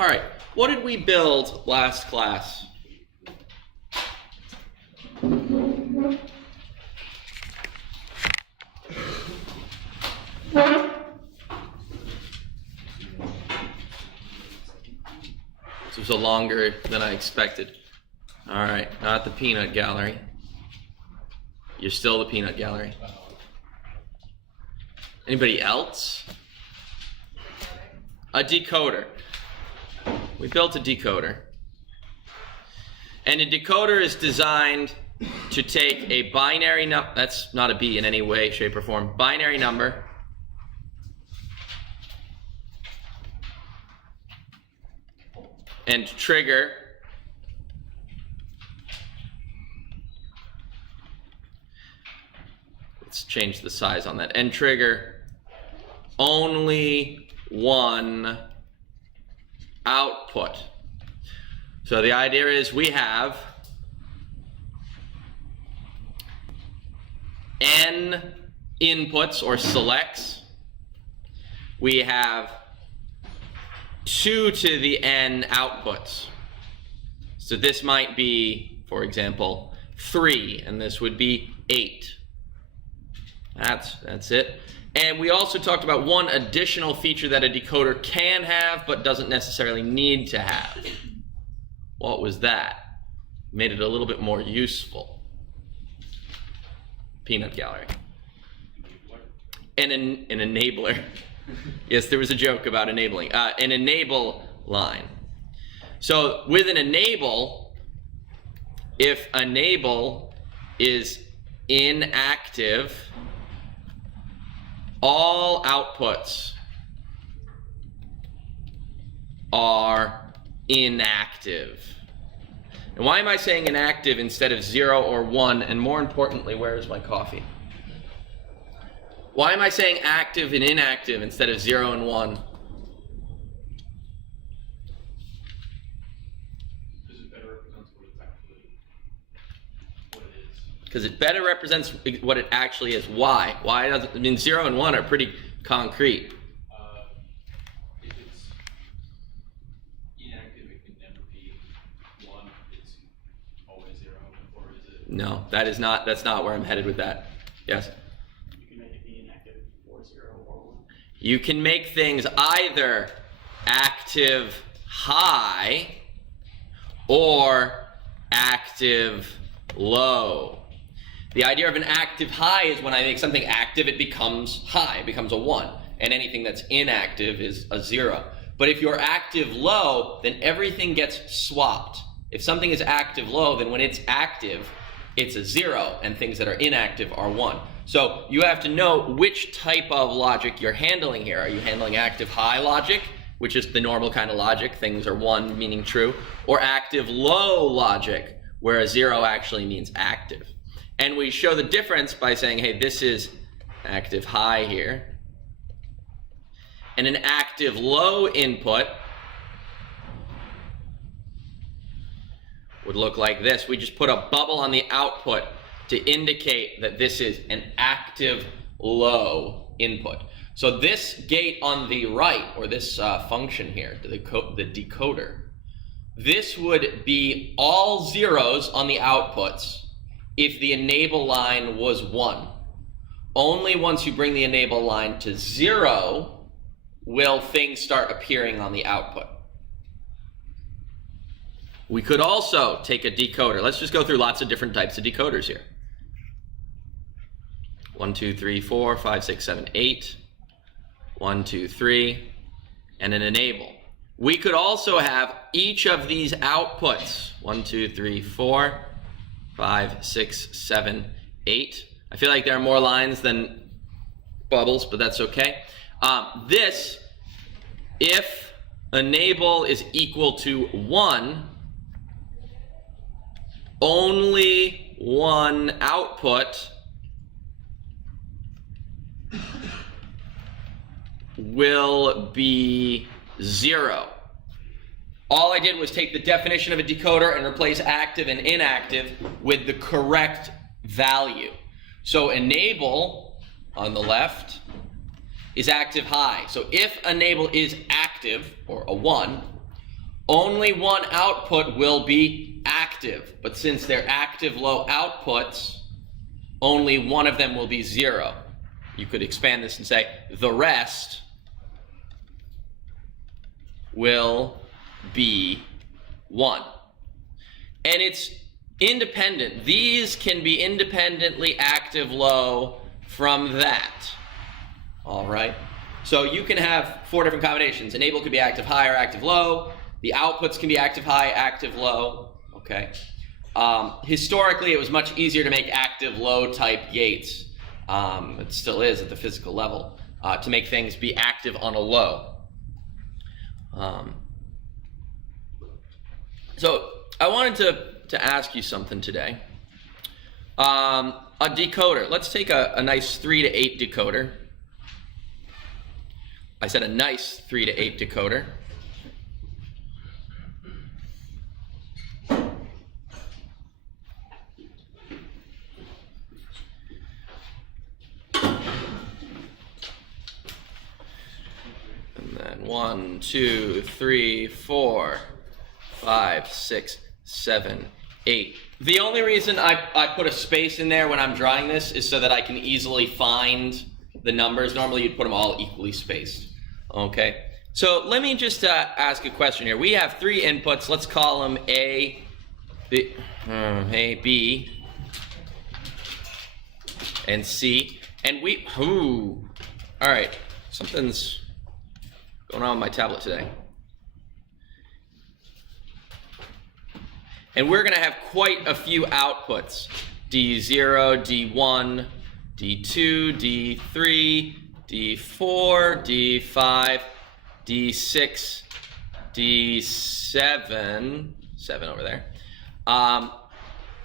All right, what did we build last class? This was a longer than I expected. All right, not the peanut gallery. You're still the peanut gallery. Anybody else? A decoder. We built a decoder. And a decoder is designed to take a binary number, that's not a B in any way, shape, or form, binary number, and trigger let's change the size on that, and trigger only one output. So the idea is we have n inputs or selects. We have 2 to the n outputs. So this might be, for example, 3, and this would be 8. That's it. And we also talked about one additional feature that a decoder can have but doesn't necessarily need to have. What was that? Made it a little bit more useful. Peanut gallery. An enabler. Yes, there was a joke about enabling. An enable line. So with an enable, if enable is inactive, all outputs are inactive. And why am I saying inactive instead of 0 or 1? And more importantly, where is my coffee? Why am I saying active and inactive instead of 0 and 1? Because it better represents what it actually is. Why? Why doesn't? I mean, 0 and 1 are pretty concrete. If it's inactive, it can never be 1. It's always 0, or is it? No, that is not. That's not where I'm headed with that. Yes. You can make it be inactive or 0 or 1. You can make things either active high or active low. The idea of an active high is when I make something active, it becomes high, it becomes a 1. And anything that's inactive is a 0. But if you're active low, then everything gets swapped. If something is active low, then when it's active, it's a 0, and things that are inactive are 1. So you have to know which type of logic you're handling here. Are you handling active high logic, which is the normal kind of logic, things are 1 meaning true, or active low logic, where a 0 actually means active. And we show the difference by saying, hey, this is active high here. And an active low input would look like this. We just put a bubble on the output to indicate that this is an active low input. So this gate on the right, or this function here, the decoder, this would be all zeros on the outputs if the enable line was 1. Only once you bring the enable line to 0 will things start appearing on the output. We could also take a decoder. Let's just go through lots of different types of decoders here. 1, 2, 3, 4, 5, 6, 7, 8. 1, 2, 3, and an enable. We could also have each of these outputs. 1, 2, 3, 4, 5, 6, 7, 8. I feel like there are more lines than bubbles, but that's okay. This, if enable is equal to 1, only one output will be 0. All I did was take the definition of a decoder and replace active and inactive with the correct value. So enable on the left is active high. So if enable is active, or a 1, only one output will be active. But since they're active low outputs, only one of them will be 0. You could expand this and say the rest will be 1. And it's independent. These can be independently active low from that. All right? So you can have 4 different combinations. Enable could be active high or active low. The outputs can be active high, active low. Okay? Historically, it was much easier to make active low type gates. It still is at the physical level, to make things be active on a low. So I wanted to ask you something today. A decoder. Let's take a nice 3 to 8 decoder. I said a nice 3 to 8 decoder. And then 1, 2, 3, 4, 5, 6, 7, 8. The only reason I put a space in there when I'm drawing this is so that I can easily find the numbers. Normally you'd put them all equally spaced. Okay, so let me just ask a question here. We have 3 inputs. Let's call them A, B, and C. And all right, something's going on with my tablet today. And we're going to have quite a few outputs. D0, D1, D2, D3, D4, D5, D6, D7, 7 over there. And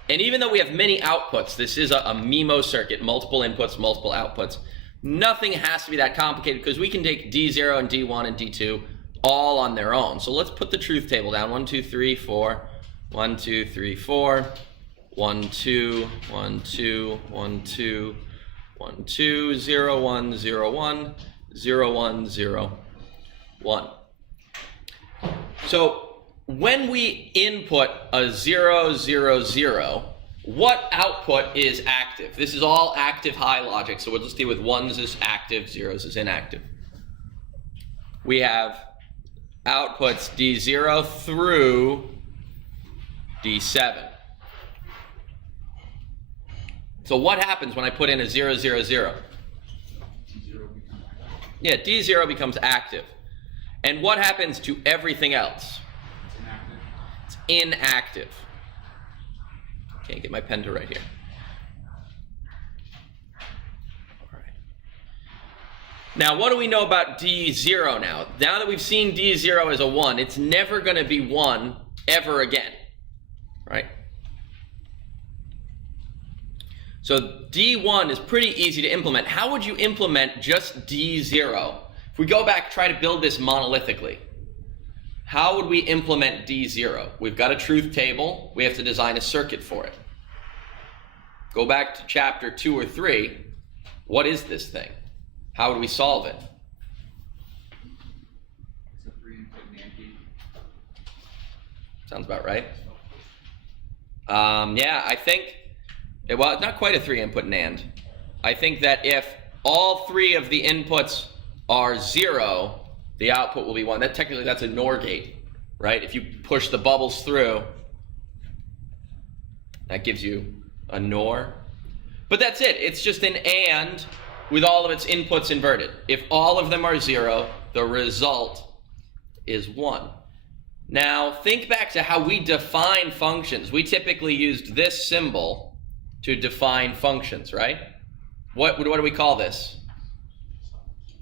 even though we have many outputs, this is a MIMO circuit, multiple inputs, multiple outputs. Nothing has to be that complicated because we can take D0 and D1 and D2 all on their own. So let's put the truth table down. 1, 2, 3, 4. 1, 2, 3, 4. 1, 2, 1, 2, 1, 2. 1, 2, 0, 1, 0, 1, 0, 1, 0, 1. So when we input a 0, 0, 0, what output is active? This is all active high logic, so we'll just deal with 1s as active, 0s as inactive. We have outputs D0 through D7. So what happens when I put in a 0, 0, 0? Yeah, D0 becomes active. And what happens to everything else? It's inactive. Can't get my pen to write here. All right. Now, what do we know about D0 now? Now that we've seen D0 as a 1, it's never going to be 1 ever again, right? So D1 is pretty easy to implement. How would you implement just D0? If we go back, try to build this monolithically. How would we implement D0? We've got a truth table. We have to design a circuit for it. Go back to chapter 2 or 3. What is this thing? How would we solve it? It's a 3-input NAND gate. Sounds about right. Yeah, I think, well, it's not quite a 3-input NAND. I think that if all 3 of the inputs are 0, the output will be 1. Technically, that's a NOR gate, right? If you push the bubbles through, that gives you a NOR. But that's it. It's just an AND with all of its inputs inverted. If all of them are 0, the result is 1. Now, think back to how we define functions. We typically used this symbol to define functions, right? What do we call this?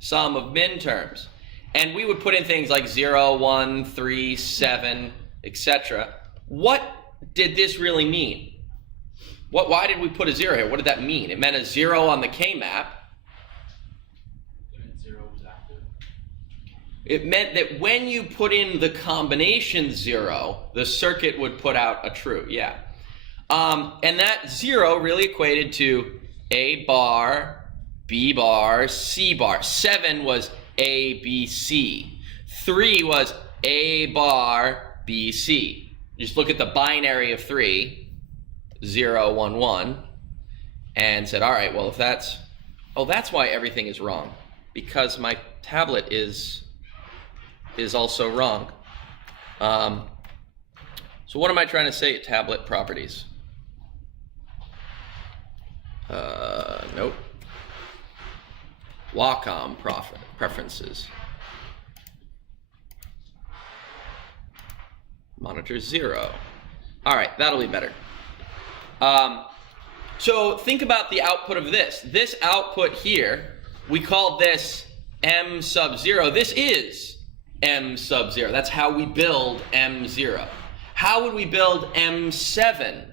Sum of min terms. And we would put in things like 0, 1, 3, 7, etc. What did this really mean? Why did we put a 0 here? What did that mean? It meant a 0 on the K-map. It meant 0 was active. It meant that when you put in the combination 0, the circuit would put out a true, yeah. And that 0 really equated to A bar, B bar, C bar. 7 was A, B, C. 3 was A bar, BC. Just look at the binary of 3, 0, 1, 1, and said, all right, well, if that's, oh, that's why everything is wrong, because my tablet is also wrong. So what am I trying to say? Tablet properties. Nope. Wacom preferences. Monitor 0. All right, that'll be better. So think about the output of this. This output here, we call this M sub 0. This is M sub 0. That's how we build M0. How would we build M7?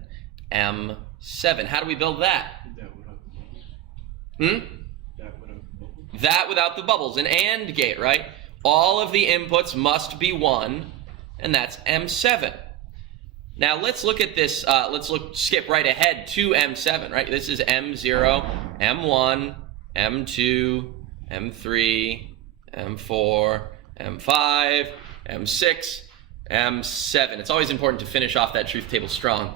M7. How do we build that? That without the bubbles. An AND gate, right? All of the inputs must be 1, and that's M7. Now let's look at this. Skip right ahead to M7, right? This is M0, M1, M2, M3, M4, M5, M6, M7. It's always important to finish off that truth table strong.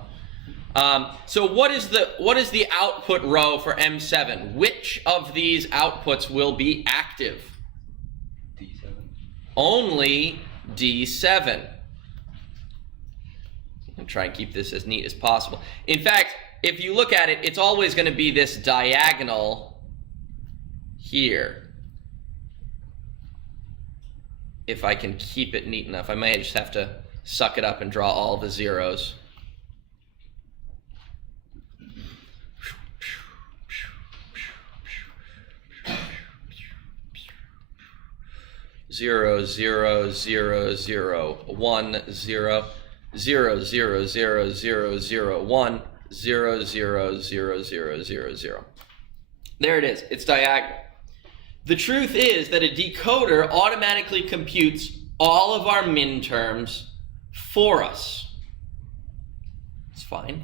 So what is the output row for M7? Which of these outputs will be active? D7. Only D7. I'm trying to keep this as neat as possible. In fact, if you look at it, it's always going to be this diagonal here. If I can keep it neat enough, I might just have to suck it up and draw all the zeros. Zero, zero, zero, zero, 1, 0, 0, 0, 0, 0, 0, 1, 0, 0, 0, 0, 0, 0. There it is. It's diagonal. The truth is that a decoder automatically computes all of our minterms for us. It's fine.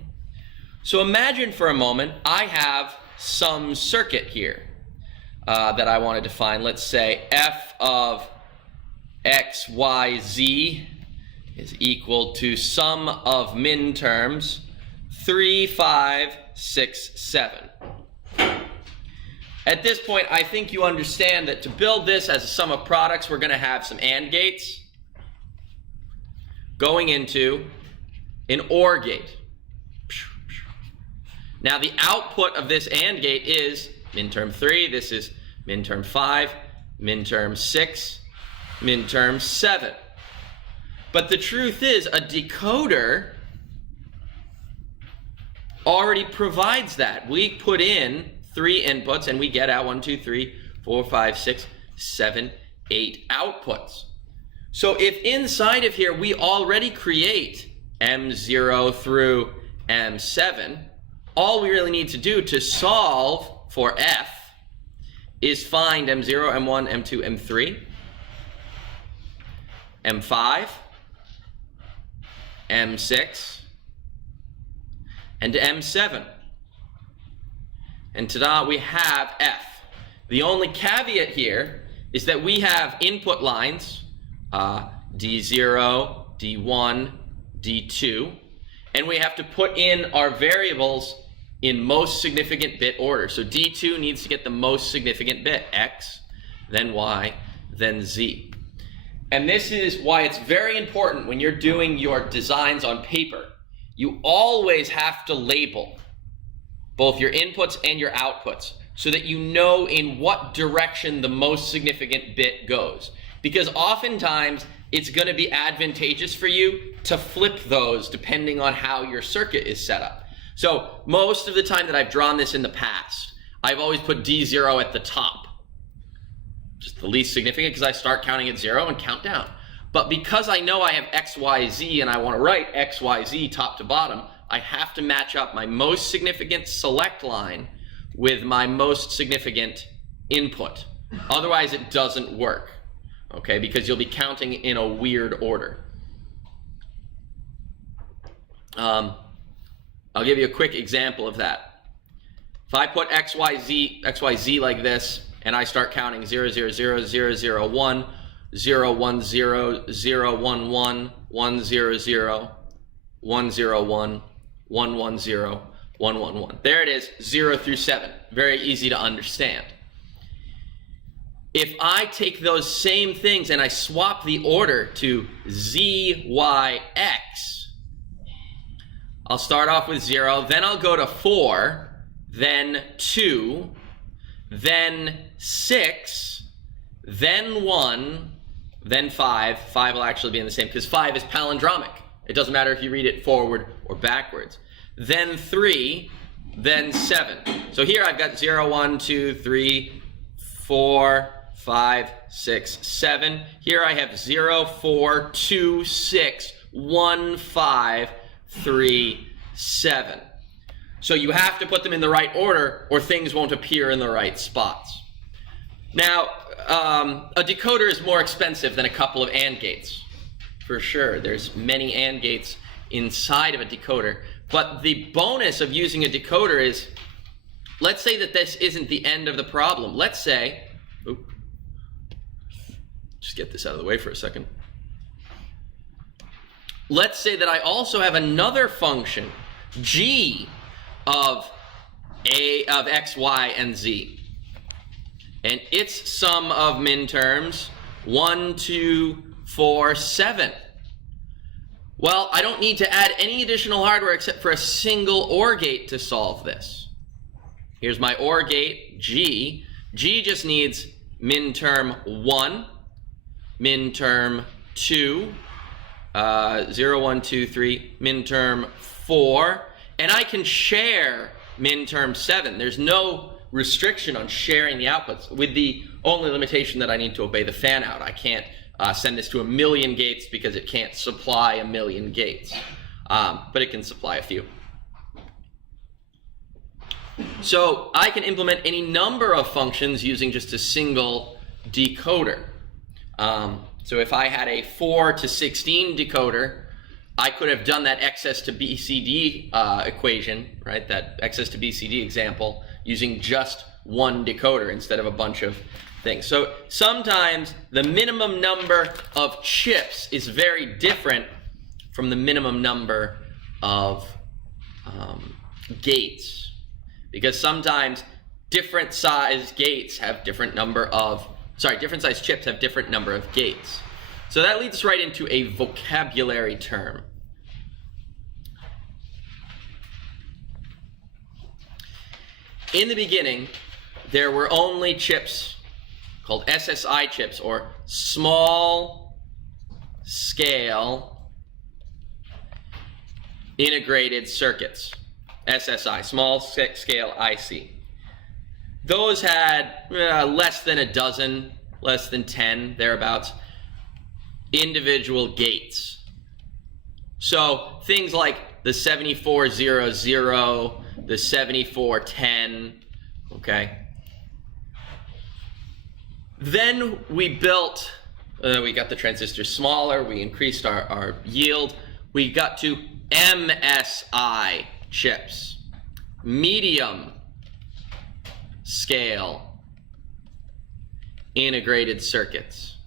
So imagine for a moment I have some circuit here that I want to define. Let's say f of x, y, z is equal to sum of minterms 3, 5, 6, 7. At this point, I think you understand that to build this as a sum of products, we're going to have some AND gates going into an OR gate. Now, the output of this AND gate is minterm 3, this is minterm 5, minterm 6, minterm 7. But the truth is, a decoder already provides that. We put in 3 inputs and we get out 1, 2, 3, 4, 5, 6, 7, 8 outputs. So if inside of here we already create M0 through M7, all we really need to do to solve for F is find M0, M1, M2, M3, M5, M6, and M7. And ta-da, we have F. The only caveat here is that we have input lines, D0, D1, D2, and we have to put in our variables in most significant bit order. So D2 needs to get the most significant bit, X, then Y, then Z. And this is why it's very important when you're doing your designs on paper. You always have to label both your inputs and your outputs so that you know in what direction the most significant bit goes. Because oftentimes it's going to be advantageous for you to flip those depending on how your circuit is set up. So most of the time that I've drawn this in the past, I've always put D0 at the top. Just the least significant because I start counting at 0 and count down. But because I know I have X, Y, Z and I want to write X, Y, Z top to bottom, I have to match up my most significant select line with my most significant input. Otherwise it doesn't work, okay? Because you'll be counting in a weird order. I'll give you a quick example of that. If I put X, Y, Z like this, and I start counting 0, 0, 0, 0, 0, 1, 0, 1, 0, 0, 1, 1, 100, 101, 110, 111. There it is, 0 through 7. Very easy to understand. If I take those same things and I swap the order to Z, Y, X, I'll start off with 0, then I'll go to 4, then 2, then 6, then 1, then 5. 5 will actually be in the same, because 5 is palindromic. It doesn't matter if you read it forward or backwards. Then 3, then 7. So here I've got 0, 1, 2, 3, 4, 5, 6, 7. Here I have 0, 4, 2, 6, 1, 5, 3, 7. So you have to put them in the right order or things won't appear in the right spots. Now, a decoder is more expensive than a couple of AND gates. For sure, there's many AND gates inside of a decoder. But the bonus of using a decoder is, let's say that this isn't the end of the problem. Let's say, just get this out of the way for a second. Let's say that I also have another function, g of x, y, and z. And its sum of minterms, 1, 2, 4, 7. Well, I don't need to add any additional hardware except for a single OR gate to solve this. Here's my OR gate, G. G just needs minterm 1, minterm 2, 0, 1, 2, 3, minterm 4, and I can share minterm 7. There's no restriction on sharing the outputs, with the only limitation that I need to obey the fan out. I can't send this to 1,000,000 gates because it can't supply 1,000,000 gates, but it can supply a few. So I can implement any number of functions using just a single decoder. So if I had a 4 to 16 decoder, I could have done that excess to BCD equation, right? That excess to BCD example using just one decoder instead of a bunch of things. So sometimes the minimum number of chips is very different from the minimum number of gates, because sometimes different size gates have different number of, different size chips have different number of gates. So that leads us right into a vocabulary term. In the beginning, there were only chips called SSI chips, or small scale integrated circuits. SSI, small scale IC. Those had less than a dozen, less than 10, thereabouts, individual gates. So things like the 7400, the 7410, okay? Then we built, we got the transistors smaller, we increased our yield, we got to MSI chips, medium scale integrated circuits.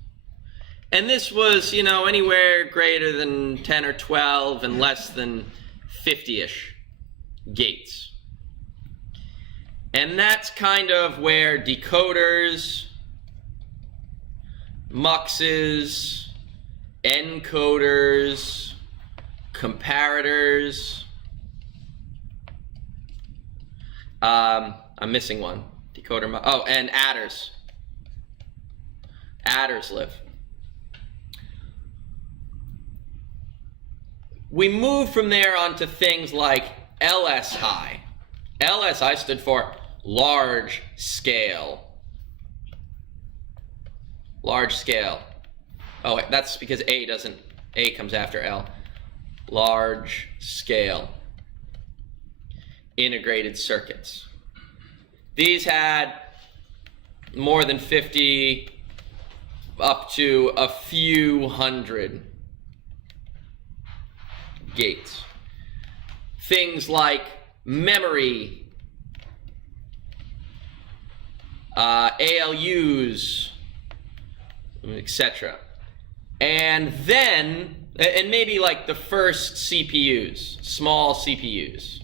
And this was, anywhere greater than 10 or 12 and less than 50-ish gates. And that's kind of where decoders, muxes, encoders, comparators, I'm missing one. Decoder, and adders. Adders live. We move from there on to things like LSI. LSI stood for large scale. Large scale. Oh, wait, that's because A comes after L. Large scale integrated circuits. These had more than 50, up to a few hundred gates. Things like memory, ALUs, etc. And then And maybe like the first CPUs, small CPUs.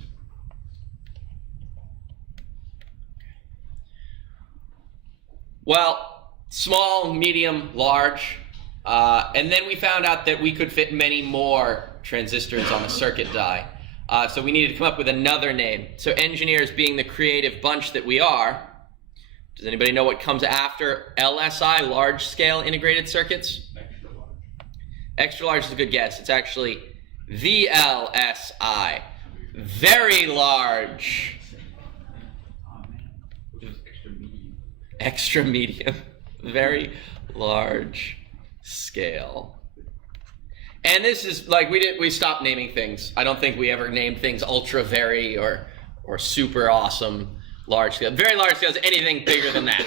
Well, small, medium, large. And then we found out that we could fit many more transistors on a circuit die. So we needed to come up with another name. So engineers, being the creative bunch that we are, does anybody know what comes after LSI, large scale integrated circuits? Extra large. Extra large is a good guess. It's actually VLSI, very large. Oh man, it was extra medium. Extra medium, very large scale. And this is like we stopped naming things. I don't think we ever named things ultra very or super awesome large scale. Very large scale is anything bigger than that.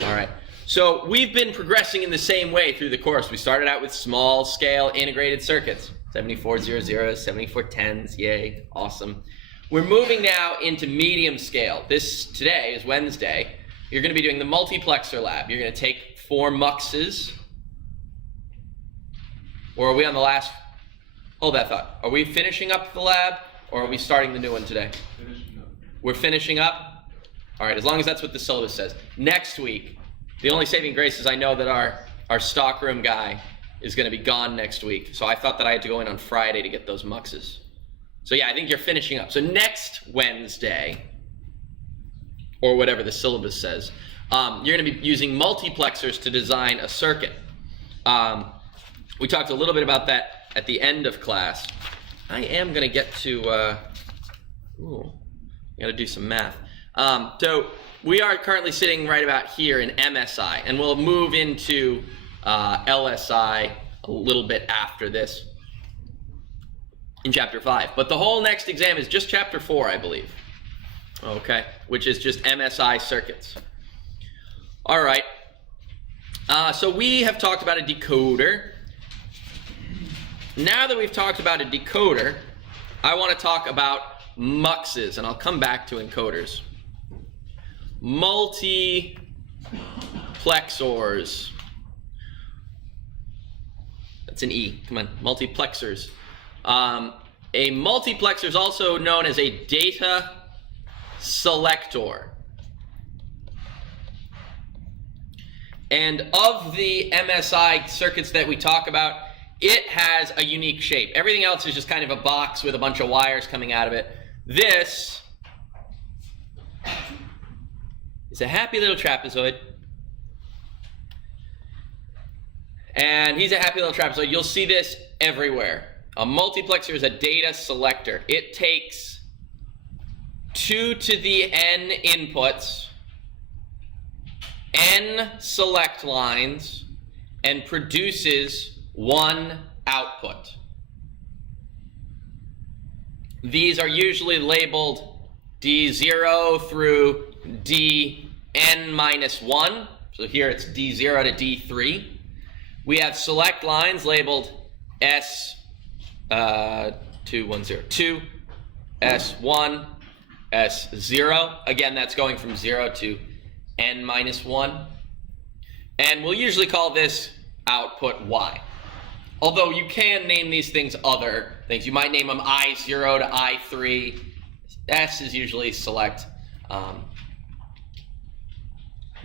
All right. So we've been progressing in the same way through the course. We started out with small scale integrated circuits, 7400s, 7410s, yay, awesome. We're moving now into medium scale. Today is Wednesday. You're going to be doing the multiplexer lab. You're going to take 4 muxes. Or are we on the last? Hold that thought. Are we finishing up the lab, or are we starting the new one today? Finishing up. We're finishing up? All right, as long as that's what the syllabus says. Next week, the only saving grace is I know that our stockroom guy is going to be gone next week. So I thought that I had to go in on Friday to get those muxes. So yeah, I think you're finishing up. So next Wednesday, or whatever the syllabus says, you're going to be using multiplexers to design a circuit. We talked a little bit about that at the end of class. I am going to get to, I got to do some math. So we are currently sitting right about here in MSI, and we'll move into LSI a little bit after this in chapter 5. But the whole next exam is just chapter 4, I believe. Okay, which is just MSI circuits. All right. So we have talked about a decoder. Now that we've talked about a decoder, I want to talk about muxes, and I'll come back to encoders. Multiplexors. That's an E. Come on, multiplexers. A multiplexer is also known as a data selector. And of the MSI circuits that we talk about, it has a unique shape. Everything else is just kind of a box with a bunch of wires coming out of it. This is a happy little trapezoid. And he's a happy little trapezoid. You'll see this everywhere. A multiplexer is a data selector. It takes 2 to the n inputs, n select lines, and produces 1 output. These are usually labeled D0 through Dn minus 1. So here it's D0 to D3. We have select lines labeled S210, S1, S0. Again, that's going from 0 to n minus 1. And we'll usually call this output Y. Although you can name these things other things. You might name them I0 to I3. S is usually select,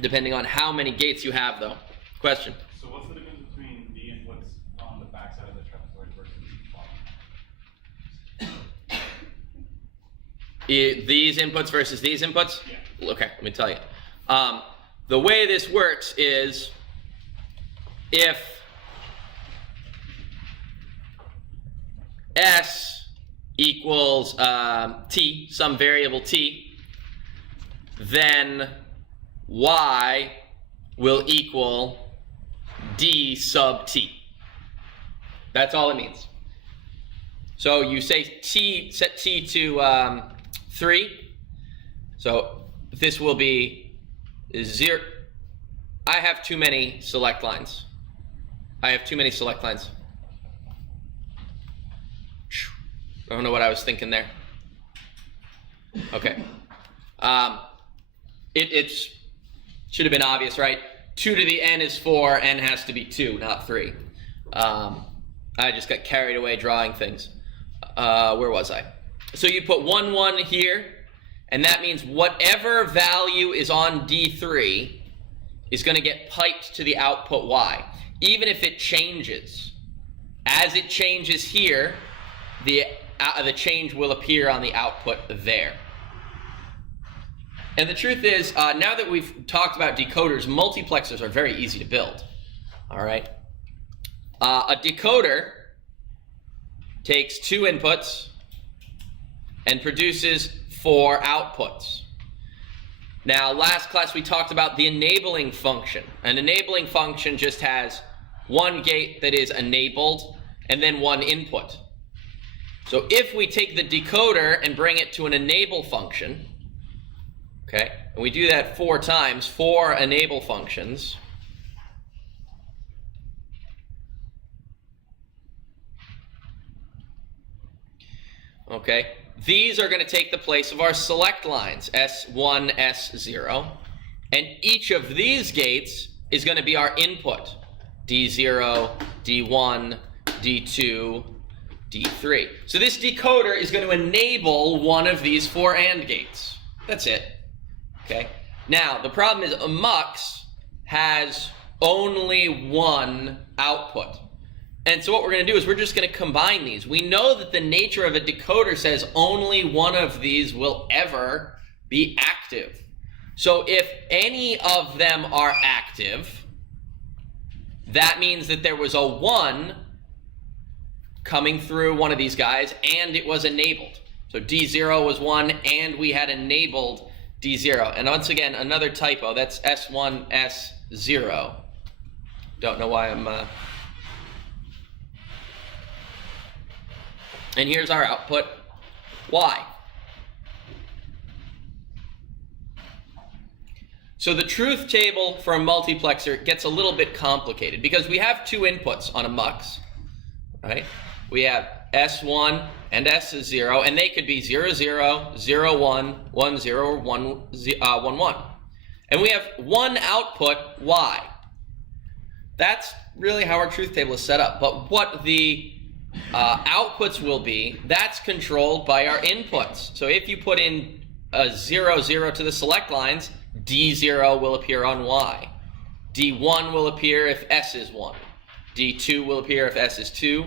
depending on how many gates you have, though. Question? So what's the difference between the inputs on the backside of the trapezoid versus the bottom? These inputs versus these inputs? Yeah. Okay, let me tell you. The way this works is if S equals t, some variable t, then Y will equal D sub t. That's all it means. So you say t, set t to 3. So this will be 0. I have too many select lines. I don't know what I was thinking there. Okay. It should have been obvious, right? 2 to the n is 4, n has to be 2, not 3. I I just got carried away drawing things. Where was I? So you put 1, 1 here, and that means whatever value is on D3 is going to get piped to the output Y, even if it changes. As it changes here, the change will appear on the output there. And the truth is, now that we've talked about decoders, multiplexers are very easy to build. All right. A decoder takes 2 inputs and produces 4 outputs. Now, last class we talked about the enabling function. An enabling function just has 1 gate that is enabled and then 1 input. So if we take the decoder and bring it to an enable function, okay, and we do that 4 times, 4 enable functions, okay, these are going to take the place of our select lines, S1, S0, and each of these gates is going to be our input, D0, D1, D2, D3. So this decoder is going to enable one of these 4 AND gates. That's it. Okay. Now, the problem is a MUX has only 1 output. And so what we're going to do is we're just going to combine these. We know that the nature of a decoder says only one of these will ever be active. So if any of them are active, that means that there was a 1 coming through one of these guys and it was enabled. So D0 was 1 and we had enabled D0. And once again, another typo. That's S1, S0. Don't know why I'm... And here's our output, Y. So the truth table for a multiplexer gets a little bit complicated because we have 2 inputs on a MUX, right? We have S1 and S0, and they could be 0, 0, 0, 1, 1, 0, or 1, 1. And we have 1 output, Y. That's really how our truth table is set up. But what the outputs will be, that's controlled by our inputs. So if you put in a 0, 0 to the select lines, D0 will appear on Y. D1 will appear if S is 1. D2 will appear if S is 2.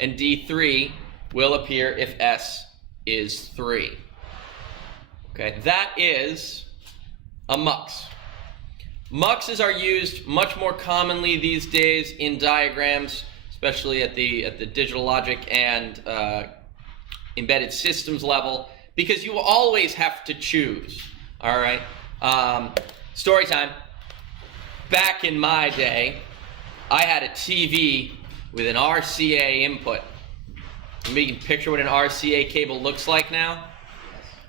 And D3 will appear if S is 3. Okay, that is a MUX. MUXes are used much more commonly these days in diagrams, especially at the digital logic and embedded systems level, because you always have to choose. All right. Story time. Back in my day, I had a TV with an RCA input. You can picture what an RCA cable looks like now.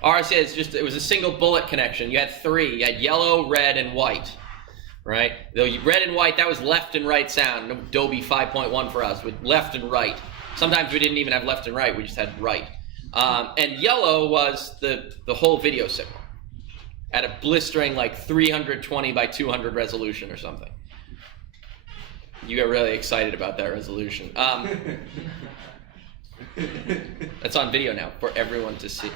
RCA is it was a single bullet connection. You had 3. You had yellow, red, and white. Right? The red and white, that was left and right sound. Adobe 5.1 for us with left and right. Sometimes we didn't even have left and right, we just had right. And yellow was the whole video signal at a blistering like 320 by 200 resolution or something. You got really excited about that resolution. That's on video now for everyone to see.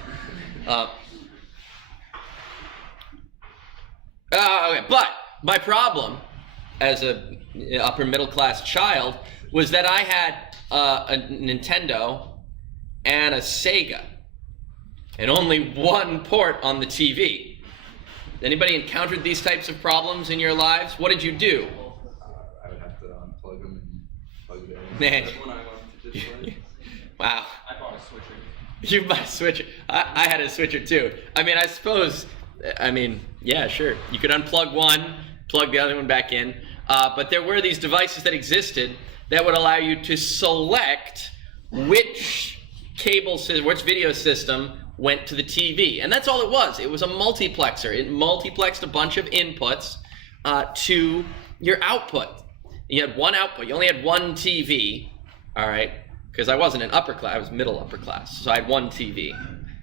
Okay, but my problem as a upper middle class child was that I had a Nintendo and a Sega and only 1 port on the TV. Anybody encountered these types of problems in your lives? What did you do? I would have to unplug them and plug it in. Man. That's when I wanted to display. Wow. I bought a switcher. You buy a switcher. I had a switcher too. I mean, I suppose, yeah, sure. You could unplug one, plug the other one back in. But there were these devices that existed that would allow you to select which which video system went to the TV. And that's all it was. It was a multiplexer. It multiplexed a bunch of inputs to your output. You had 1 output. You only had 1 TV, all right? Because I wasn't in upper class. I was middle upper class. So I had 1 TV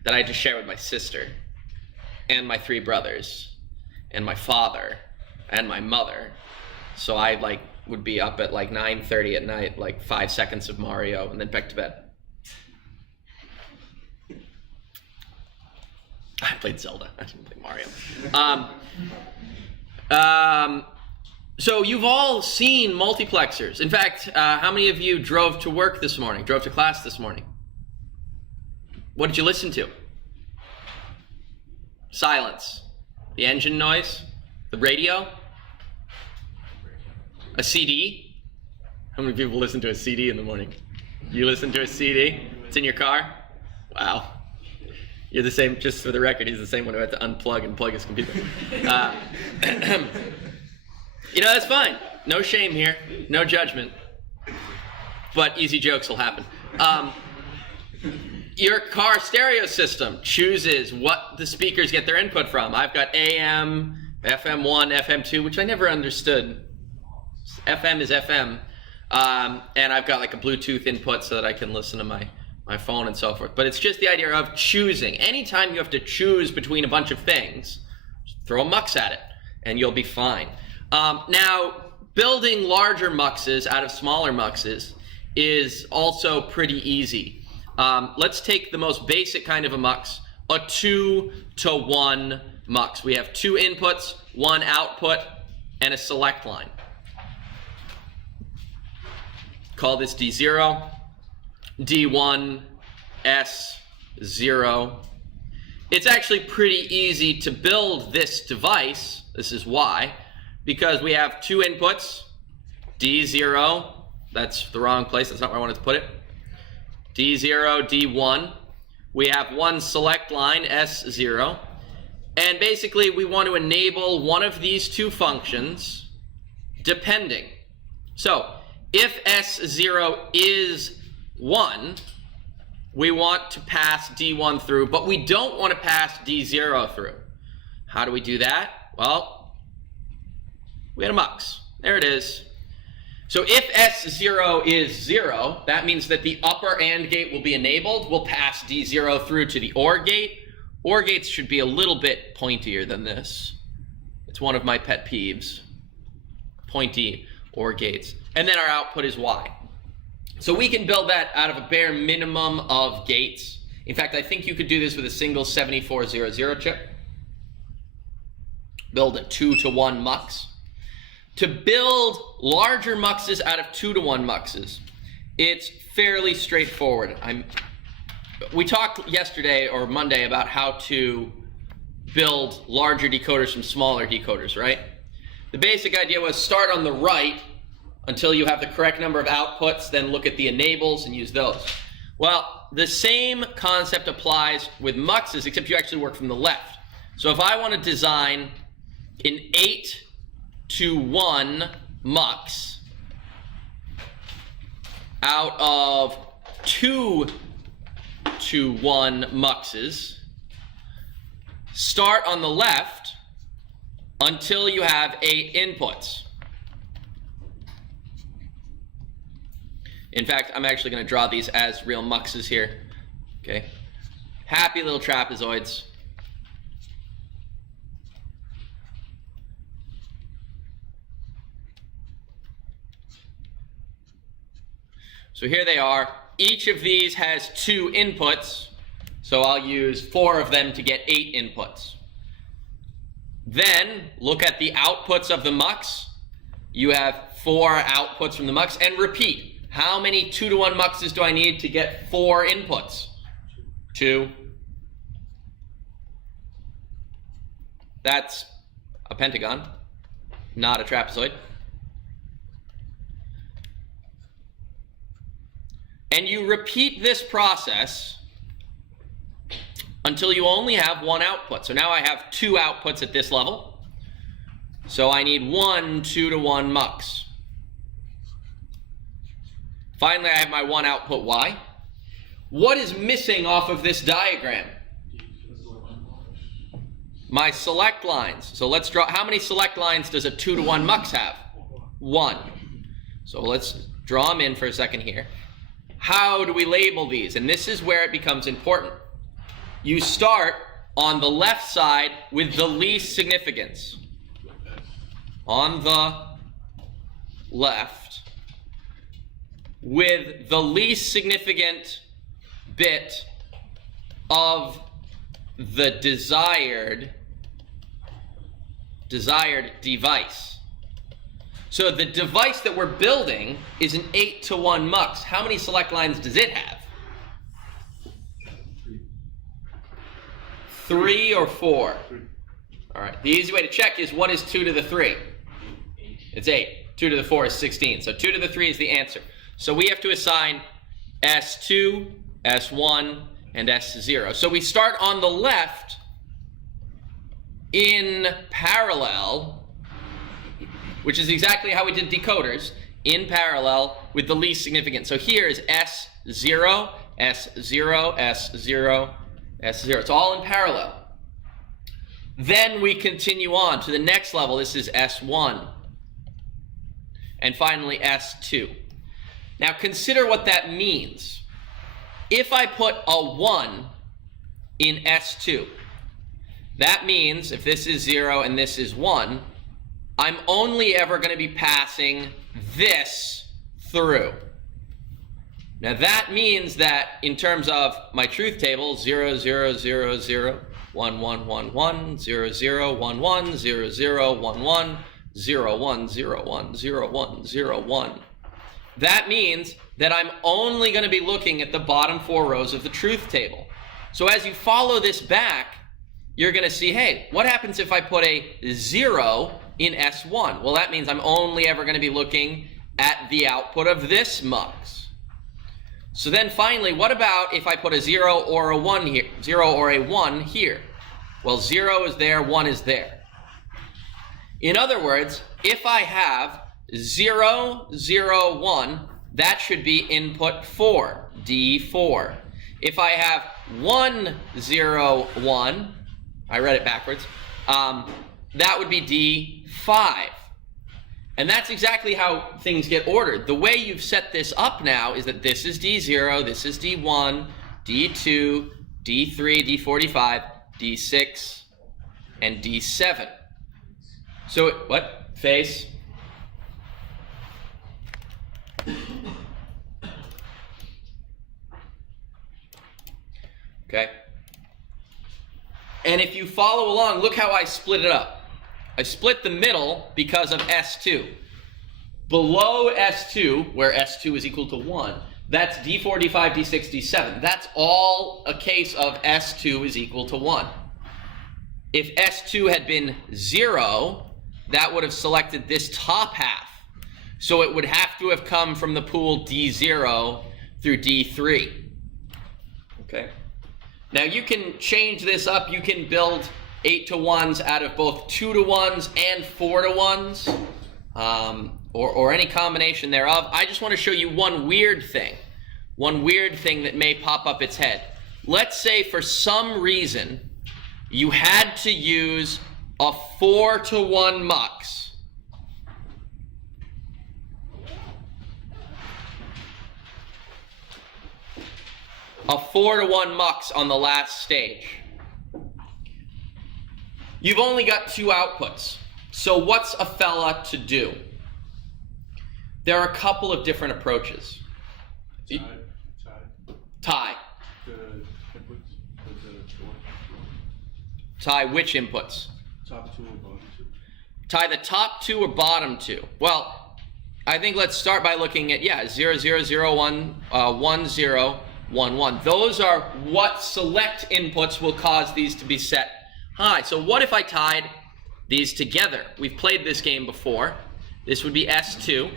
that I had to share with my sister and my 3 brothers and my father and my mother. So I would be up at like 9:30 at night, like 5 seconds of Mario, and then back to bed. I played Zelda. I didn't play Mario. So you've all seen multiplexers. In fact, how many of you drove to work this morning, drove to class this morning? What did you listen to? Silence. The engine noise? The radio? A CD? How many people listen to a CD in the morning? You listen to a CD? It's in your car? Wow. You're the same, just for the record, he's the same one who had to unplug and plug his computer. You know, that's fine. No shame here. No judgment. But easy jokes will happen. Your car stereo system chooses what the speakers get their input from. I've got AM, FM1, FM2, which I never understood. FM is FM. And I've got like a Bluetooth input so that I can listen to my phone and so forth. But it's just the idea of choosing. Anytime you have to choose between a bunch of things, throw a mux at it and you'll be fine. Now, building larger muxes out of smaller muxes is also pretty easy. Let's take the most basic kind of a mux, a 2-to-1 mux. We have 2 inputs, 1 output, and a select line. Call this D0, D1, S0. It's actually pretty easy to build this device. This is why. Because we have 2 inputs, D0, that's the wrong place, that's not where I wanted to put it. D0, D1. We have 1 select line, S0. And basically we want to enable one of these 2 functions depending. So if S0 is 1, we want to pass D1 through, but we don't want to pass D0 through. How do we do that? Well, we had a mux. There it is. So if S0 is 0, that means that the upper AND gate will be enabled. We'll pass D0 through to the OR gate. OR gates should be a little bit pointier than this. It's one of my pet peeves. Pointy OR gates. And then our output is Y. So we can build that out of a bare minimum of gates. In fact, I think you could do this with a single 7400 chip. Build a 2-to-1 mux. To build larger muxes out of 2-to-1 muxes, it's fairly straightforward. We talked yesterday or Monday about how to build larger decoders from smaller decoders, right? The basic idea was start on the right until you have the correct number of outputs, then look at the enables and use those. Well, the same concept applies with muxes, except you actually work from the left. So if I want to design an 8-to-1 mux out of 2-to-1 muxes, start on the left until you have 8 inputs. In fact, I'm actually going to draw these as real muxes here. Okay. Happy little trapezoids. So here they are. Each of these has 2 inputs, so I'll use 4 of them to get 8 inputs. Then look at the outputs of the mux. You have 4 outputs from the mux, and repeat. How many 2-to-1 muxes do I need to get 4 inputs? 2. That's a pentagon, not a trapezoid. And you repeat this process until you only have 1 output. So now I have 2 outputs at this level. So I need 1 2-to-1 mux. Finally, I have my 1 output Y. What is missing off of this diagram? My select lines. So let's draw, how many select lines does a 2-to-1 mux have? 1. So let's draw them in for a second here. How do we label these? And this is where it becomes important. You start on the left side with the least significance. On the left with the least significant bit of the desired device. So the device that we're building is an 8-to-1 mux. How many select lines does it have? 3 or 4? All right. The easy way to check is what is 2 to the 3? It's 8. 2 to the 4 is 16. So 2 to the 3 is the answer. So we have to assign S2, S1, and S0. So we start on the left in parallel, which is exactly how we did decoders, in parallel with the least significant. So here is S0, S0, S0, S0. It's all in parallel. Then we continue on to the next level. This is S1. And finally S2. Now consider what that means. If I put a 1 in S2, that means if this is 0 and this is 1, I'm only ever going to be passing this through. Now that means that in terms of my truth table, 0, 0, 0, 0, 1, 1, 1, 1, 0, 0, 1, 1, 0, 0, 1, 1, 0, 1, 0, 1, 0, 1, 0, 1. That means that I'm only going to be looking at the bottom 4 rows of the truth table. So as you follow this back, you're going to see, hey, what happens if I put a 0 in S1? Well, that means I'm only ever going to be looking at the output of this mux. So then finally, what about if I put a 0 or a 1 here? 0 or a 1 here? Well, 0 is there, 1 is there. In other words, if I have 0, 0, 1, that should be input 4, D4. If I have 1, 0, 1, I read it backwards, that would be D5. And that's exactly how things get ordered. The way you've set this up now is that this is D0, this is D1, D2, D3, D4, D5, D6, and D7. So, what? Face. Okay. And if you follow along, look how I split it up. I split the middle because of S2. Below S2, where S2 is equal to 1, that's D4, D5, D6, D7. That's all a case of S2 is equal to 1. If S2 had been 0, that would have selected this top half. So it would have to have come from the pool D0 through D3. Okay? Now you can change this up. You can build 8-to-1s out of both 2-to-1s and 4-to-1s, or any combination thereof. I just want to show you one weird thing that may pop up its head. Let's say for some reason you had to use a 4-to-1 mux. A 4-to-1 mux on the last stage. You've only got 2 outputs. So what's a fella to do? There are a couple of different approaches. Tie. The inputs with the door. Tie which inputs? Top 2 or bottom 2. Tie the top 2 or bottom 2. Well, I think let's start by looking at, 0, 0, 0, 1, 1, 0, 1, 1. Those are what select inputs will cause these to be set high. So what if I tied these together? We've played this game before. This would be S2.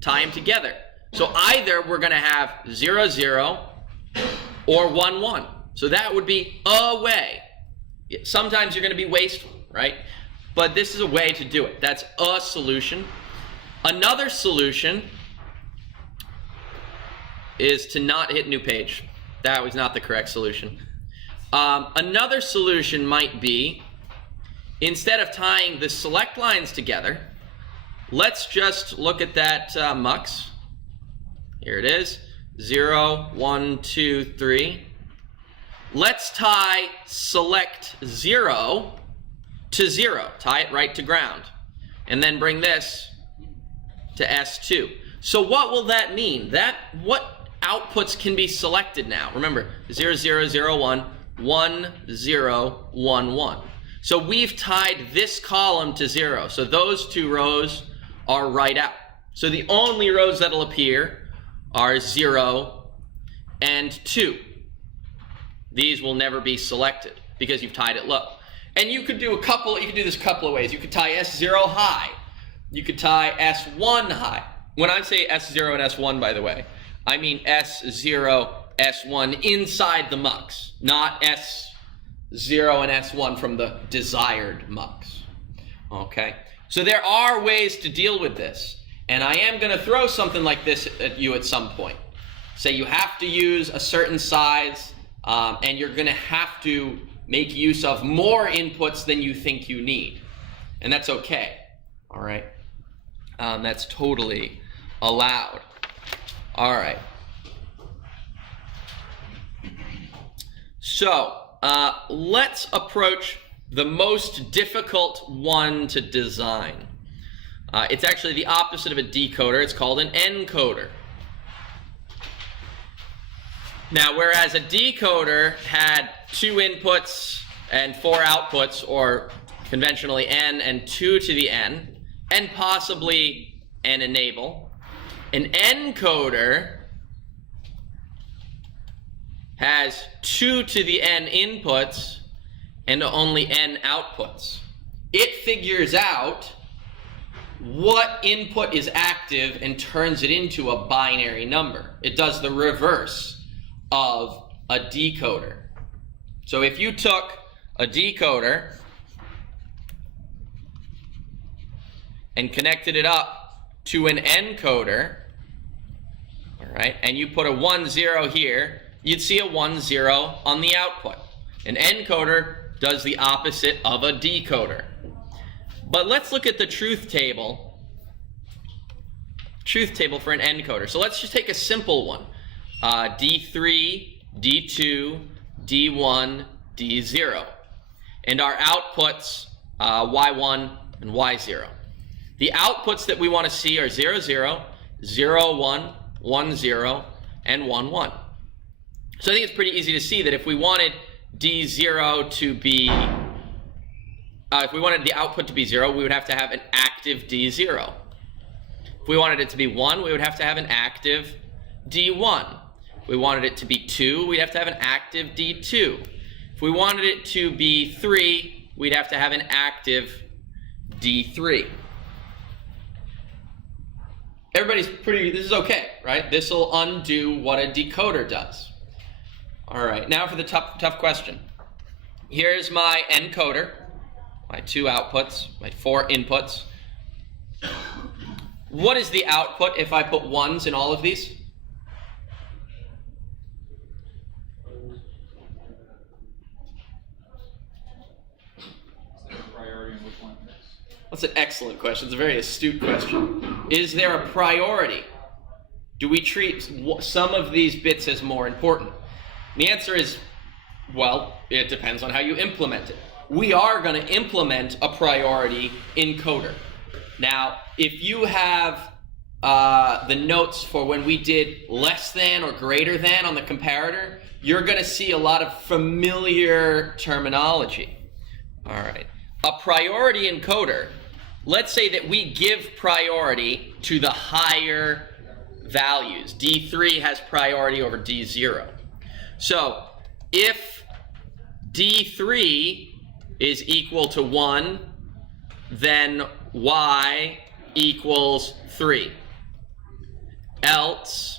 Tie them together. So either we're going to have 0, 0 or 1, 1. So that would be a way. Sometimes you're going to be wasteful, right? But this is a way to do it. That's a solution. Another solution is to not hit new page. That was not the correct solution. Another solution might be, instead of tying the select lines together, let's just look at that mux. Here it is, 0, 1, 2, 3. Let's tie select 0 to 0. Tie it right to ground. And then bring this to S2. So what will that mean? What outputs can be selected now? Remember, 0, 0, 0, 1, 1, 0, 1, 1. So we've tied this column to 0. So those two rows are right out. So the only rows that'll appear are 0 and 2. These will never be selected because you've tied it low. And you could do this a couple of ways. You could tie S0 high. You could tie S1 high. When I say S0 and S1, by the way, I mean S0, S1 inside the mux, not S0 and S1 from the desired mux. Okay? So there are ways to deal with this. And I am going to throw something like this at you at some point. Say you have to use a certain size, and you're going to have to make use of more inputs than you think you need. And that's okay. All right? That's totally allowed. All right. So let's approach the most difficult one to design. It's actually the opposite of a decoder. It's called an encoder. Now, whereas a decoder had 2 inputs and 4 outputs, or conventionally n and 2 to the n, and possibly an enable, an encoder has 2 to the n inputs and only n outputs. It figures out what input is active and turns it into a binary number. It does the reverse of a decoder. So if you took a decoder and connected it up to an encoder, all right, and you put a 1, 0 here, you'd see a 1, 0 on the output. An encoder does the opposite of a decoder. But let's look at the truth table for an encoder. So let's just take a simple one. D3, D2, D1, D0. And our outputs, Y1 and Y0. The outputs that we want to see are 0, 0, 0, 1, 1, 0, and 1, 1. So I think it's pretty easy to see that if we wanted D0 to be, if we wanted the output to be 0, we would have to have an active D0. If we wanted it to be 1, we would have to have an active D1. If we wanted it to be 2, we'd have to have an active D2. If we wanted it to be 3, we'd have to have an active D3. Everybody's this is okay, right? This will undo what a decoder does. All right, now for the tough question. Here's my encoder, my 2 outputs, my 4 inputs. What is the output if I put 1s in all of these? That's an excellent question. It's a very astute question. Is there a priority? Do we treat some of these bits as more important? The answer is, well, it depends on how you implement it. We are going to implement a priority encoder. Now, if you have the notes for when we did less than or greater than on the comparator, you're going to see a lot of familiar terminology. All right. A priority encoder, let's say that we give priority to the higher values. D3 has priority over D0. So if D3 is equal to 1, then Y equals 3. Else,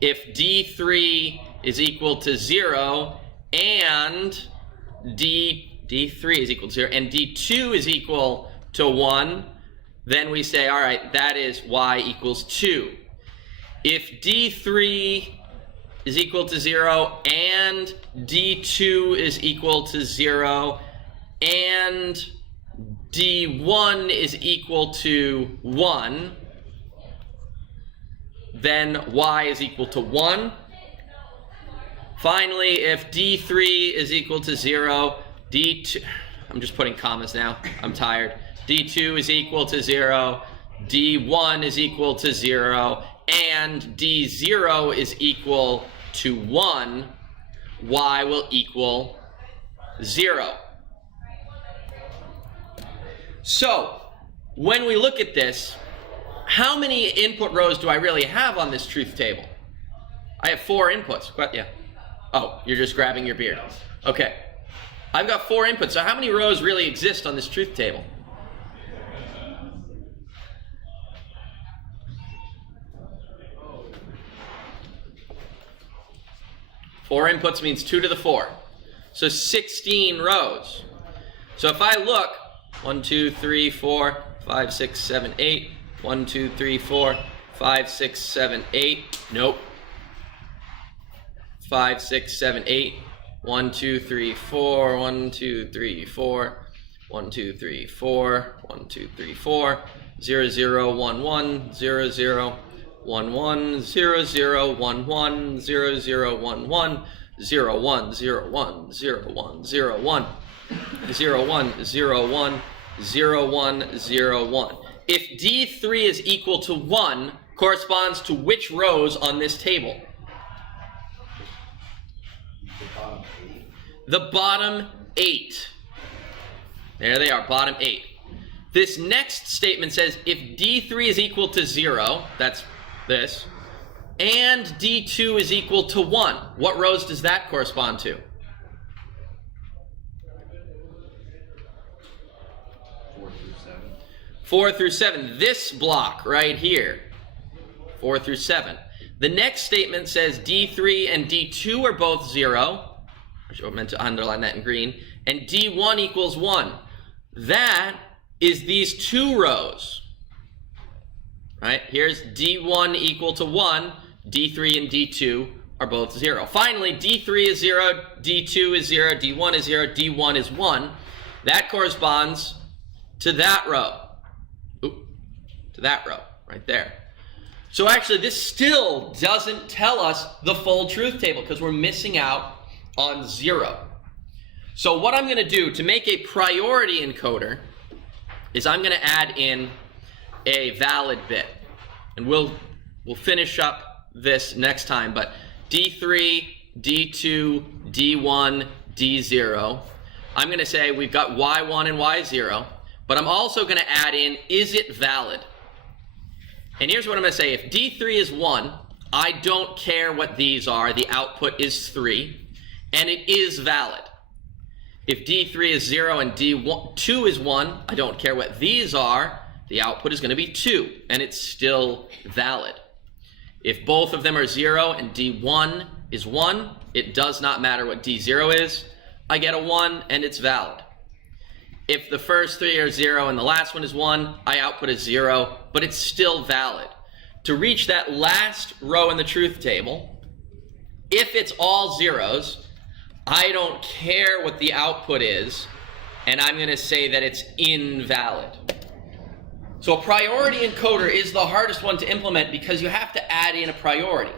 if D3 is equal to 0 and D3 is equal to 0 and D2 is equal to 1, then we say, all right, that is Y equals 2. If D3 is equal to 0 and D2 is equal to 0 and D1 is equal to 1, then Y is equal to 1. Finally, if D3 is equal to 0, D2, I'm just putting commas now, I'm tired. D2 is equal to 0, D1 is equal to 0, and D0 is equal to 1, y will equal 0. So, when we look at this, how many input rows do I really have on this truth table? I have 4 inputs. What? Yeah. Oh, you're just grabbing your beard. Okay. I've got 4 inputs. So how many rows really exist on this truth table? Four inputs means 2 to the 4. So 16 rows. So if I look, 1, 2, 3, 4, 5, 6, 7, 8. 1, 2, 3, 4, 5, 6, 7, 8. Nope. 5, 6, 7, 8. 1, 2, 3, 4. 1, 2, 3, 4. 1, 2, 3, 4. 1, 2, 3, 4. 0, 0, 1, 1. 0, 0, 1, 1. 0, 0, 1, 1. 0, 0, 1, 1. 0, 1, 0, 1. 0, 1, 0, 1. 0, 1, 0, 1. 0, 1, 0, 1. If D3 is equal to 1, corresponds to which rows on this table? The bottom 8. There they are, bottom 8. This next statement says if D3 is equal to 0, that's this, and D2 is equal to 1, what rows does that correspond to? 4 through 7. This block right here. 4 through 7. The next statement says D3 and D2 are both 0. I meant to underline that in green. And D1 equals 1. That is these 2 rows. Right? Here's D1 equal to 1. D3 and D2 are both 0. Finally, D3 is 0. D2 is 0. D1 is 0. D1 is 1. That corresponds to that row. To that row right there. So actually this still doesn't tell us the full truth table because we're missing out on 0. So what I'm going to do to make a priority encoder is I'm going to add in a valid bit. And we'll finish up this next time, but D3, D2, D1, D0. I'm going to say we've got Y1 and Y0, but I'm also going to add in, is it valid? And here's what I'm going to say. If D3 is 1, I don't care what these are. The output is 3, and it is valid. If D3 is 0 and D2 is 1, I don't care what these are. The output is going to be 2, and it's still valid. If both of them are 0 and D1 is 1, it does not matter what D0 is. I get a 1, and it's valid. If the first 3 are 0 and the last one is 1, I output a 0, but it's still valid. To reach that last row in the truth table, if it's all zeros, I don't care what the output is, and I'm going to say that it's invalid. So a priority encoder is the hardest one to implement because you have to add in a priority.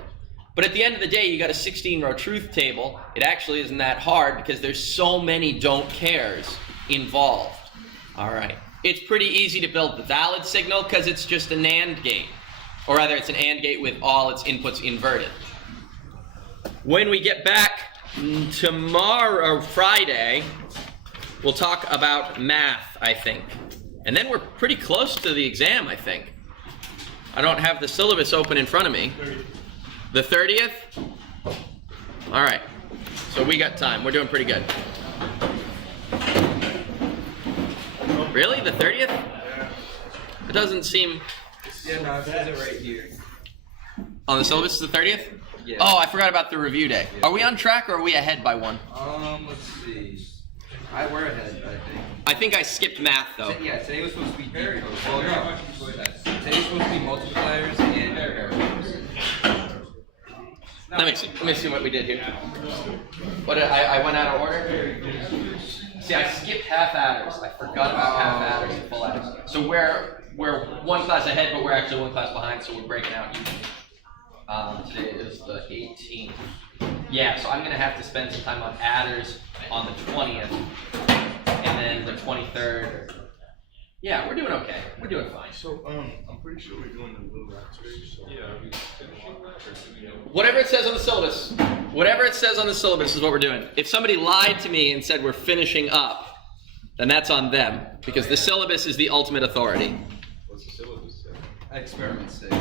But at the end of the day, you got a 16-row truth table. It actually isn't that hard because there's so many don't cares involved. All right. It's pretty easy to build the valid signal because it's just a NAND gate. Or rather, it's an AND gate with all its inputs inverted. When we get back tomorrow, Friday, we'll talk about math, I think. And then we're pretty close to the exam, I think. I don't have the syllabus open in front of me. The 30th? All right. So we got time. We're doing pretty good. Really? The 30th? It doesn't seem... Yeah, no, it says it right here. On the syllabus is the 30th? Yeah. Oh, I forgot about the review day. Yeah. Are we on track or are we ahead by 1? Let's see. We're ahead, I think. I think I skipped math, though. Yeah, today was supposed to be decode. Well, no. Today was supposed to be multipliers and variables. Let me see what we did here. What did I went out of order? See, I skipped half adders. I forgot about half adders and full adders. So we're 1 class ahead, but we're actually 1 class behind, so we're breaking out usually. Today is the 18th. Yeah, so I'm going to have to spend some time on adders on the 20th, and then the 23rd Yeah, we're doing okay. We're doing fine. So, I'm pretty sure we're doing the little rat race. So. Yeah, are we finishing that or do we know? Whatever it says on the syllabus. Whatever it says on the syllabus is what we're doing. If somebody lied to me and said we're finishing up, then that's on them. Because the syllabus is the ultimate authority. What's the syllabus say? Experiment 6.